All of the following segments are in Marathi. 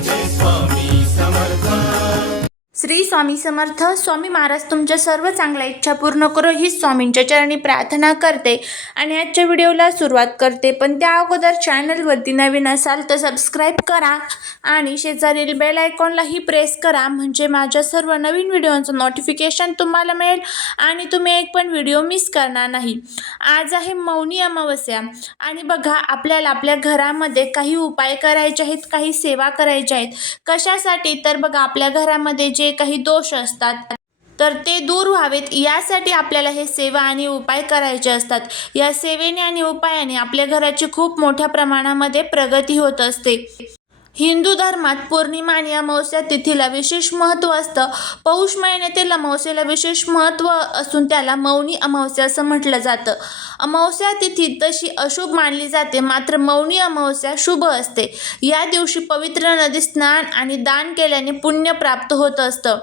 this one. श्री स्वामी समर्थ. स्वामी महाराज तुमच्या सर्व चांगल्या इच्छा पूर्ण करो ही स्वामींच्या चरणी प्रार्थना करते. आणि आजच्या व्हिडिओला सुरुवात करते पण त्या अगोदर चॅनलवरती नवीन असाल तर सबस्क्राईब करा आणि शेजारील बेल आयकॉनलाही प्रेस करा म्हणजे माझ्या सर्व नवीन व्हिडिओचं नोटिफिकेशन तुम्हाला मिळेल आणि तुम्ही एक पण व्हिडिओ मिस करणार नाही. आज आहे मौनी अमावस्या आणि बघा आपल्याला आपल्या घरामध्ये काही उपाय करायचे आहेत काही सेवा करायच्या आहेत. कशासाठी? तर बघा आपल्या घरामध्ये जे काही दोष असतात. तर ते दूर व्हावेत. यासाठी आपल्याला हे सेवा आणि उपाय करायचे असतात. या सेवेने आणि उपायाने आपल्या घराची खूप मोठ्या प्रमाणामध्ये प्रगती होत असते. हिंदू धर्मात पौर्णिमा आणि अमावस्या तिथीला विशेष महत्त्व असतं. पौष महिन्यातील अमावस्येला विशेष महत्त्व असून त्याला मौनी अमावस्या असं म्हटलं जातं. अमावस्या तिथी तशी अशुभ मानली जाते. मात्र मौनी अमावस्या शुभ असते. या दिवशी पवित्र नदी स्नान आणि दान केल्याने पुण्य प्राप्त होत असतं.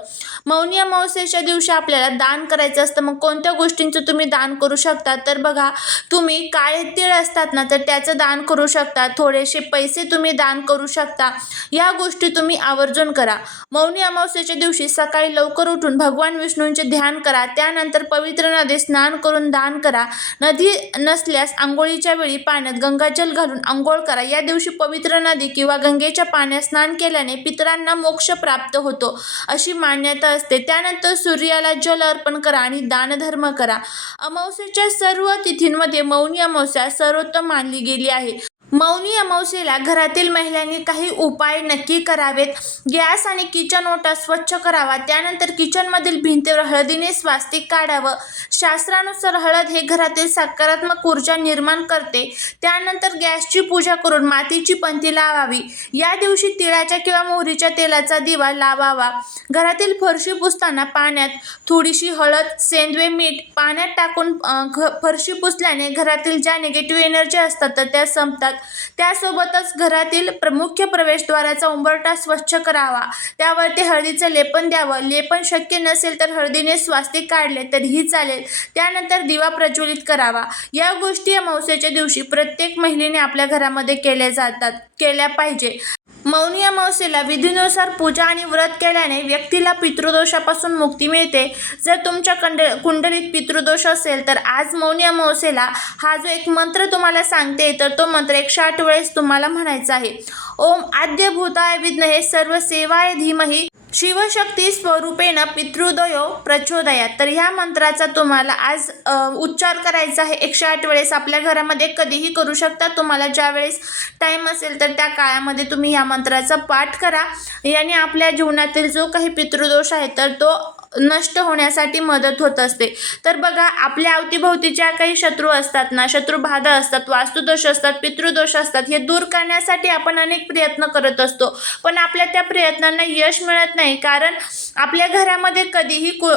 मौनी अमावस्येच्या दिवशी आपल्याला दान करायचं असतं. मग कोणत्या गोष्टींचं तुम्ही दान करू शकता? तर बघा तुम्ही काळे तीळ असतात ना तर त्याचं दान करू शकता. थोडेसे पैसे तुम्ही दान करू शकता. या गोष्टी तुम्ही आवर्जून करा. मौनी अमावस्येच्या दिवशी सकाळी लवकर उठून भगवान विष्णूंचे ध्यान करा. त्यानंतर पवित्र नदी स्नान करून दान करा. नदी नसल्यास आंघोळीच्या वेळी पाण्यात गंगाजल घालून आंघोळ करा. या दिवशी पवित्र नदी किंवा गंगेच्या पाण्यात स्नान केल्याने पितरांना मोक्ष प्राप्त होतो अशी मान्यता असते. त्यानंतर सूर्याला जल अर्पण करा आणि दानधर्म करा. अमावस्येच्या सर्व तिथींमध्ये मौनी अमावस्या सर्वोत्तम मानली गेली आहे. मौनी अमावस्येला घरातील महिलांनी काही उपाय नक्की करावेत. गॅस आणि किचन ओटा स्वच्छ करावा. त्यानंतर किचनमधील भिंतीवर हळदीने स्वास्तिक काढावं. शास्त्रानुसार हळद हे घरातील सकारात्मक ऊर्जा निर्माण करते. त्यानंतर गॅसची पूजा करून मातीची पंथी लावावी. या दिवशी तिळाच्या किंवा मोहरीच्या तेलाचा दिवा लावावा. घरातील फरशी पुसताना पाण्यात थोडीशी हळद सेंदवे मीठ पाण्यात टाकून घ फरशी पुसल्याने घरातील ज्या निगेटिव्ह एनर्जी असतात तर त्या संपतात. त्यासोबतच घरातील मुख्य प्रवेशद्वाराचा उंबरठा स्वच्छ करावा. त्यावरती हळदीचं लेपन द्यावं. लेपन शक्य नसेल तर हळदीने स्वास्तिक काढले तरीही चालेल. त्यानंतर दिवा प्रज्वलित करावा. या गोष्टी अमावस्येच्या दिवशी प्रत्येक महिलेने आपल्या घरामध्ये केल्या जातात केल्या पाहिजे. मौनी अमावस्येला विधीनुसार पूजा आणि व्रत केल्याने व्यक्तीला पितृदोषापासून मुक्ती मिळते. जर तुमच्या कंड कुंडलीत पितृदोष असेल तर आज मौनी अमावस्येला हा जो एक मंत्र तुम्हाला सांगते तर तो मंत्र एकशे आठ वेळेस तुम्हाला म्हणायचं आहे. ओम आद्य भूताय विद्महे सर्व सेवाय धीमही. शिवशक्ती स्वरूपेण पितृदयो प्रचोदयात. तर ह्या मंत्राचा तुम्हाला आज उच्चार करायचा आहे. एकशे आठ वेळेस आपल्या घरामध्ये कधीही करू शकता. तुम्हाला ज्या वेळेस टाईम असेल तर त्या काळामध्ये तुम्ही ह्या मंत्राचा पाठ करा. याने आपल्या जीवनातील जो काही पितृदोष आहे तर तो नष्ट होण्यासाठी मदत होत असते. तर बघा आपल्या अवतीभोवती ज्या काही शत्रू असतात ना शत्रुबाधा असतात वास्तुदोष असतात पितृदोष असतात हे दूर करण्यासाठी आपण अनेक प्रयत्न करत असतो. पण आपल्या त्या प्रयत्नांना यश मिळत नाही कारण आपल्या घरामध्ये कधीही कु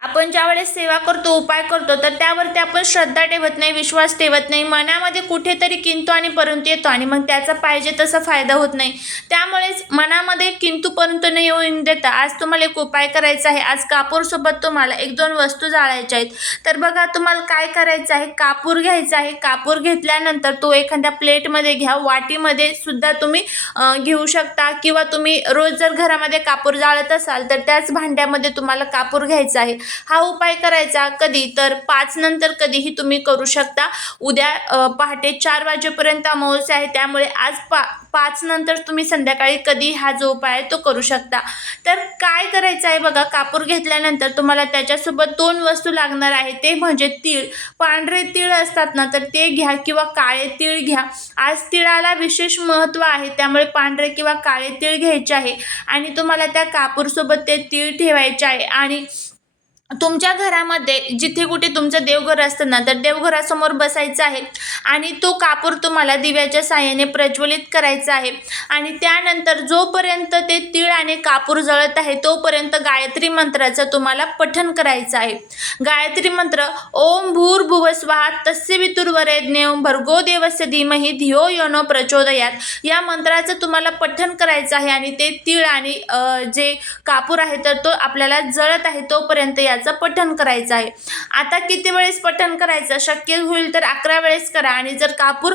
आपण ज्या वेळेस सेवा करतो उपाय करतो तर त्यावरती आपण श्रद्धा ठेवत नाही विश्वास ठेवत नाही मनामध्ये कुठेतरी किंतू आणि परंतु येतो आणि मग त्याचा पाहिजे तसा फायदा होत नाही. त्यामुळेच मनामध्ये किंतू परंतु न येऊन देता आज तुम्हाला एक उपाय करायचा आहे. आज कापूरसोबत तुम्हाला एक दोन वस्तू जाळायच्या आहेत. तर बघा तुम्हाला काय करायचं आहे? कापूर घ्यायचा आहे. कापूर घेतल्यानंतर तो एखाद्या प्लेटमध्ये घ्या. वाटीमध्ये सुद्धा तुम्ही घेऊ शकता. किंवा तुम्ही रोज जर घरामध्ये कापूर जाळत असाल तर त्याच भांड्यामध्ये तुम्हाला कापूर घ्यायचा आहे. हा उपाय करायचा कधी? तर पाच नंतर कधीही तुम्ही करू शकता. उद्या पहाटे चार वाजेपर्यंत अमावस्या आहे. त्यामुळे आज पा पाच नंतर तुम्ही संध्याकाळी कधी हा जो उपाय आहे तो करू शकता. तर काय करायचं आहे बघा? कापूर घेतल्यानंतर तुम्हाला त्याच्यासोबत दोन वस्तू लागणार आहे. ते म्हणजे तीळ. पांढरे तीळ असतात ना तर ते घ्या किंवा काळे तीळ घ्या. आज तिळाला विशेष महत्त्व आहे त्यामुळे पांढरे किंवा काळे तीळ घ्यायचे आहे. आणि तुम्हाला त्या कापूरसोबत ते तीळ ठेवायचे आहे. आणि तुमच्या घरामध्ये जिथे कुठे तुमचं देवघर असतं ना तर देवघरासमोर बसायचं आहे. आणि तो कापूर तुम्हाला दिव्याच्या साहाय्याने प्रज्वलित करायचा आहे. आणि त्यानंतर जोपर्यंत ते तीळ आणि कापूर जळत आहे तोपर्यंत गायत्री मंत्राचं तुम्हाला पठन करायचं आहे. गायत्री मंत्र ओम भूर्भुव स्वाहा तस्य वितुर्वरेज्ञ भर्गो देवस्य धीमही धियो योनो प्रचोदयात. या मंत्राचं तुम्हाला पठन करायचं आहे. आणि ते तीळ आणि जे कापूर आहे तर तो आपल्याला जळत आहे तोपर्यंत या याचं पठण करायचं आहे. आता किती वेळेस पठण करायचं? शक्य होईल तर अकरा वेळेस करा. आणि जर कापूर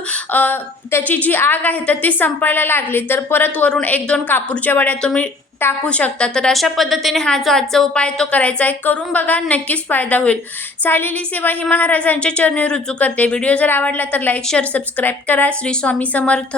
त्याची जी आग आहे तर ती संपायला लागली तर परत वरून एक दोन कापूरच्या वड्या तुम्ही टाकू शकता. तर अशा पद्धतीने हा जो आजचा उपाय तो करायचा आहे. करून बघा नक्कीच फायदा होईल. झालेली सेवा ही महाराजांच्या चरणी रुजू करते. व्हिडिओ जर आवडला तर लाईक शेअर सबस्क्राईब करा. श्री स्वामी समर्थ.